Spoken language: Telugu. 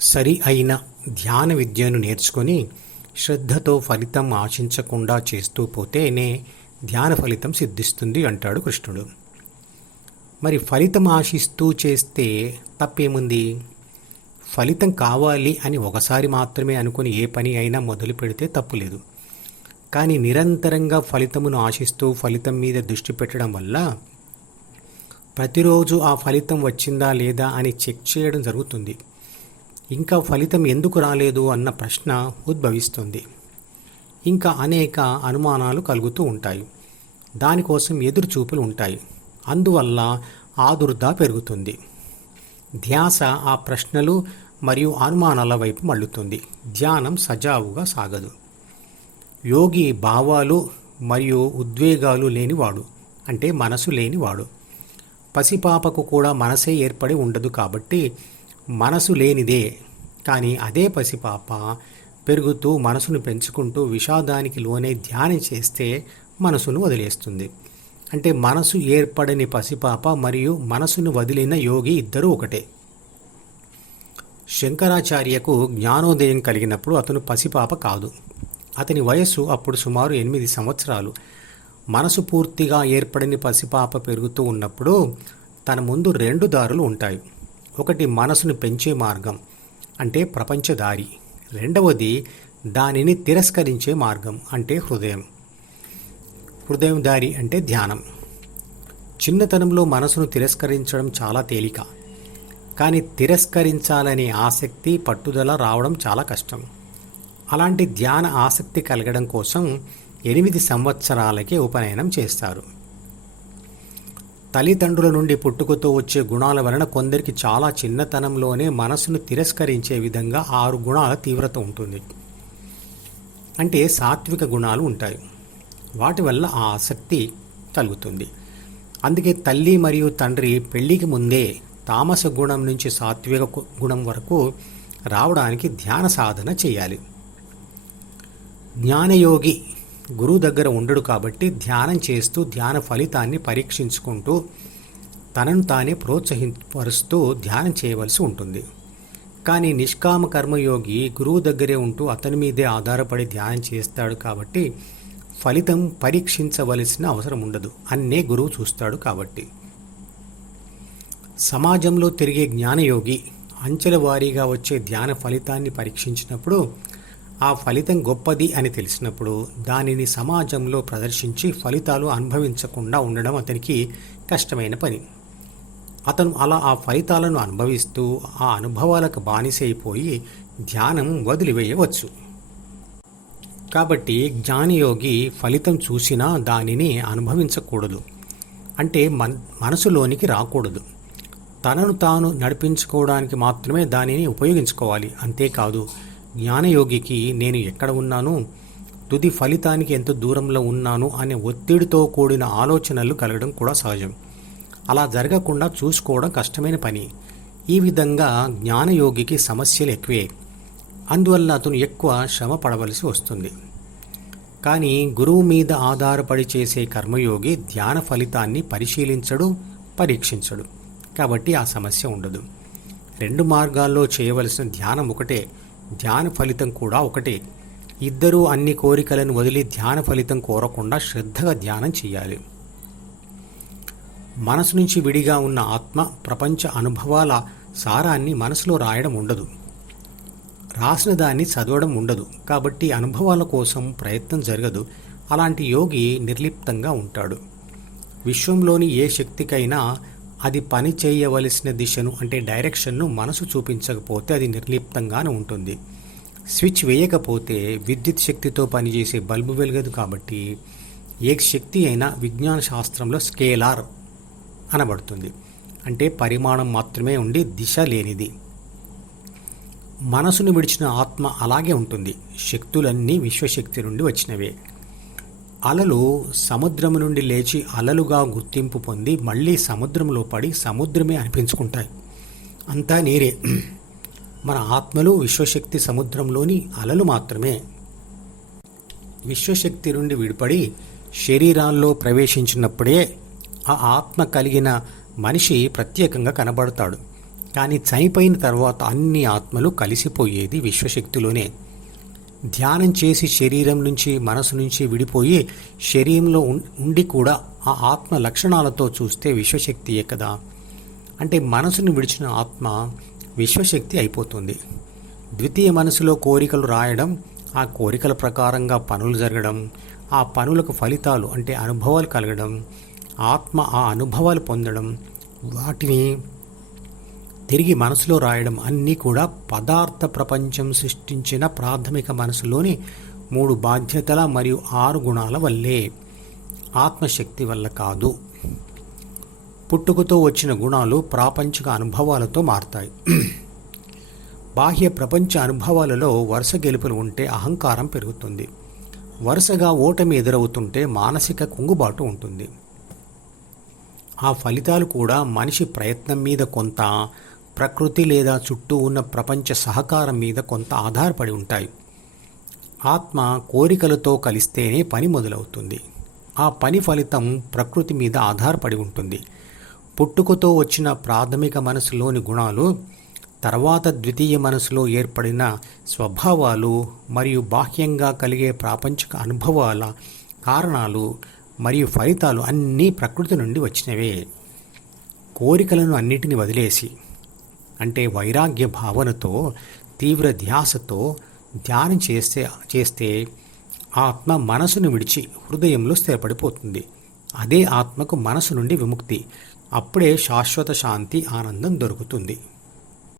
సరి అయిన ధ్యాన విద్యను నేర్చుకొని శ్రద్ధతో ఫలితం ఆశించకుండా చేస్తూ పోతేనే ధ్యాన ఫలితం సిద్ధిస్తుంది అంటాడు కృష్ణుడు. మరి ఫలితం ఆశిస్తూ చేస్తే తప్పేముంది? ఫలితం కావాలి అని ఒకసారి మాత్రమే అనుకుని ఏ పని అయినా మొదలు పెడితే తప్పులేదు. కానీ నిరంతరంగా ఫలితమును ఆశిస్తూ ఫలితం మీద దృష్టి పెట్టడం వల్ల ప్రతిరోజు ఆ ఫలితం వచ్చిందా లేదా అని చెక్ చేయడం జరుగుతుంది. ఇంకా ఫలితం ఎందుకు రాలేదు అన్న ప్రశ్న ఉద్భవిస్తుంది. ఇంకా అనేక అనుమానాలు కలుగుతూ ఉంటాయి. దానికోసం ఎదురుచూపులు ఉంటాయి. అందువల్ల ఆదుర్ద పెరుగుతుంది. ధ్యాస ఆ ప్రశ్నలు మరియు అనుమానాల వైపు మళ్ళుతుంది. ధ్యానం సజావుగా సాగదు. యోగి భావాలు మరియు ఉద్వేగాలు లేనివాడు, అంటే మనసు లేనివాడు. పసిపాపకు కూడా మనసే ఏర్పడి ఉండదు కాబట్టి మనసు లేనిదే. కానీ అదే పసిపాప పెరుగుతూ మనసును పెంచుకుంటూ విషాదానికి లోనే ధ్యానం చేస్తే మనసును వదిలేస్తుంది. అంటే మనసు ఏర్పడని పసిపాప మరియు మనసును వదిలిన యోగి ఇద్దరూ ఒకటే. శంకరాచార్యకు జ్ఞానోదయం కలిగినప్పుడు అతను పసిపాప కాదు. అతని వయస్సు అప్పుడు సుమారు 8 సంవత్సరాలు. మనసు పూర్తిగా ఏర్పడని పసిపాప పెరుగుతూ ఉన్నప్పుడు తన ముందు 2 దారులు ఉంటాయి. ఒకటి మనసును పెంచే మార్గం, అంటే ప్రపంచదారి. రెండవది దానిని తిరస్కరించే మార్గం, అంటే హృదయం దారి అంటే ధ్యానం. చిన్నతనంలో మనసును తిరస్కరించడం చాలా తేలిక. కానీ తిరస్కరించాలనే ఆసక్తి, పట్టుదల రావడం చాలా కష్టం. అలాంటి ధ్యాన ఆసక్తి కలగడం కోసం 8 సంవత్సరాలకే ఉపనయనం చేస్తారు. తల్లిదండ్రుల నుండి పుట్టుకతో వచ్చే గుణాల వలన కొందరికి చాలా చిన్నతనంలోనే మనసును తిరస్కరించే విధంగా 6 గుణాల తీవ్రత ఉంటుంది. అంటే సాత్విక గుణాలు ఉంటాయి. వాటి వల్ల ఆ ఆసక్తి కలుగుతుంది. అందుకే తల్లి మరియు తండ్రి పెళ్లికి ముందే తామస గుణం నుంచి సాత్విక గుణం వరకు రావడానికి ధ్యాన సాధన చేయాలి. జ్ఞానయోగి గురువు దగ్గర ఉండడు కాబట్టి ధ్యానం చేస్తూ ధ్యాన ఫలితాన్ని పరీక్షించుకుంటూ తనను తానే ప్రోత్సహింపరుస్తూ ధ్యానం చేయవలసి ఉంటుంది. కానీ నిష్కామ కర్మయోగి గురువు దగ్గరే ఉంటూ అతని మీదే ఆధారపడి ధ్యానం చేస్తాడు కాబట్టి ఫలితం పరీక్షించవలసిన అవసరం ఉండదు. అన్నే గురువు చూస్తాడు కాబట్టి. సమాజంలో తిరిగే జ్ఞానయోగి అంచెల వారీగా వచ్చే ధ్యాన ఫలితాన్ని పరీక్షించినప్పుడు ఆ ఫలితం గొప్పది అని తెలిసినప్పుడు దానిని సమాజంలో ప్రదర్శించి ఫలితాలు అనుభవించకుండా ఉండడం అతనికి కష్టమైన పని. అతను అలా ఆ ఫలితాలను అనుభవిస్తూ ఆ అనుభవాలకు బానిసైపోయి ధ్యానం వదిలివేయవచ్చు. కాబట్టి జ్ఞానయోగి ఫలితం చూసినా దానిని అనుభవించకూడదు, అంటే మనసులోనికి రాకూడదు. తనను తాను నడిపించుకోవడానికి మాత్రమే దానిని ఉపయోగించుకోవాలి. అంతేకాదు జ్ఞానయోగికి నేను ఎక్కడ ఉన్నాను, తుది ఫలితానికి ఎంత దూరంలో ఉన్నాను అనే ఒత్తిడితో కూడిన ఆలోచనలు కలగడం కూడా సహజం. అలా జరగకుండా చూసుకోవడం కష్టమైన పని. ఈ విధంగా జ్ఞానయోగికి సమస్యలు ఎక్కువే. అందువల్ల అతను ఎక్కువ శ్రమ పడవలసి వస్తుంది. కానీ గురువు మీద ఆధారపడి చేసే కర్మయోగి ధ్యాన ఫలితాన్ని పరిశీలించడు, పరీక్షించడు. కాబట్టి ఆ సమస్య ఉండదు. 2 మార్గాల్లో చేయవలసిన ధ్యానం ఒకటే, ధ్యాన ఫలితం కూడా ఒకటే. ఇద్దరూ అన్ని కోరికలను వదిలి ధ్యాన ఫలితం కోరకుండా శ్రద్ధగా ధ్యానం చేయాలి. మనసు నుంచి విడిగా ఉన్న ఆత్మ ప్రపంచ అనుభవాల సారాన్ని మనసులో రాయడం ఉండదు, రాసిన దాన్ని చదవడం ఉండదు. కాబట్టి అనుభవాల కోసం ప్రయత్నం జరగదు. అలాంటి యోగి నిర్లిప్తంగా ఉంటాడు. విశ్వంలోని ఏ శక్తికైనా అది పని చేయవలసిన దిశను, అంటే డైరెక్షన్ను మనసు చూపించకపోతే అది నిర్లిప్తంగానే ఉంటుంది. స్విచ్ వేయకపోతే విద్యుత్ శక్తితో పనిచేసే బల్బు వెలగదు. కాబట్టి ఏ శక్తి అయినా విజ్ఞాన శాస్త్రంలో స్కేలార్ అనబడుతుంది, అంటే పరిమాణం మాత్రమే ఉండి దిశ లేనిది. మనసును విడిచిన ఆత్మ అలాగే ఉంటుంది. శక్తులన్నీ విశ్వశక్తి నుండి వచ్చినవే. అలలు సముద్రము నుండి లేచి అలలుగా గుర్తింపు పొంది మళ్ళీ సముద్రంలో పడి సముద్రమే అనిపించుకుంటాయి. అంతా నీరే. మన ఆత్మలు విశ్వశక్తి సముద్రంలోని అలలు మాత్రమే. విశ్వశక్తి నుండి విడిపడి శరీరాల్లో ప్రవేశించినప్పుడే ఆ ఆత్మ కలిగిన మనిషి ప్రత్యేకంగా కనబడతాడు. కానీ చనిపోయిన తర్వాత అన్ని ఆత్మలు కలిసిపోయేది విశ్వశక్తిలోనే. ధ్యానం చేసి శరీరం నుంచి మనసు నుంచి విడిపోయి శరీరంలో ఉండి కూడా ఆ ఆత్మ లక్షణాలతో చూస్తే విశ్వశక్తియే కదా. అంటే మనసును విడిచిన ఆత్మ విశ్వశక్తి అయిపోతుంది. ద్వితీయ మనసులో కోరికలు రాయడం, ఆ కోరికల ప్రకారంగా పనులు జరగడం, ఆ పనులకు ఫలితాలు అంటే అనుభవాలు కలగడం, ఆత్మ ఆ అనుభవాలు పొందడం, వాటిని తిరిగి మనసులో రాయడం అన్నీ కూడా పదార్థ ప్రపంచం సృష్టించిన ప్రాథమిక మనసులోని 3 బాధ్యతల మరియు 6 గుణాల వల్లే, ఆత్మశక్తి వల్ల కాదు. పుట్టుకతో వచ్చిన గుణాలు ప్రాపంచిక అనుభవాలతో మారతాయి. బాహ్య ప్రపంచ అనుభవాలలో వరుస గెలుపులు ఉంటే అహంకారం పెరుగుతుంది. వరుసగా ఓటమి ఎదురవుతుంటే మానసిక కుంగుబాటు ఉంటుంది. ఆ ఫలితాలు కూడా మనిషి ప్రయత్నం మీద కొంత, ప్రకృతి లేదా చుట్టూ ఉన్న ప్రపంచ సహకారం మీద కొంత ఆధారపడి ఉంటాయి. ఆత్మ కోరికలతో కలిస్తేనే పని మొదలవుతుంది. ఆ పని ఫలితం ప్రకృతి మీద ఆధారపడి ఉంటుంది. పుట్టుకతో వచ్చిన ప్రాథమిక మనసులోని గుణాలు, తర్వాత ద్వితీయ మనసులో ఏర్పడిన స్వభావాలు మరియు బాహ్యంగా కలిగే ప్రాపంచిక అనుభవాల కారణాలు మరియు ఫలితాలు అన్నీ ప్రకృతి నుండి వచ్చినవే. కోరికలను అన్నిటిని వదిలేసి, అంటే వైరాగ్య భావనతో, తీవ్ర ధ్యాసతో ధ్యానం చేస్తే ఆత్మ మనసును విడిచి హృదయంలో స్థిరపడిపోతుంది. అదే ఆత్మకు మనసు నుండి విముక్తి. అప్పుడే శాశ్వత శాంతి, ఆనందం దొరుకుతుంది.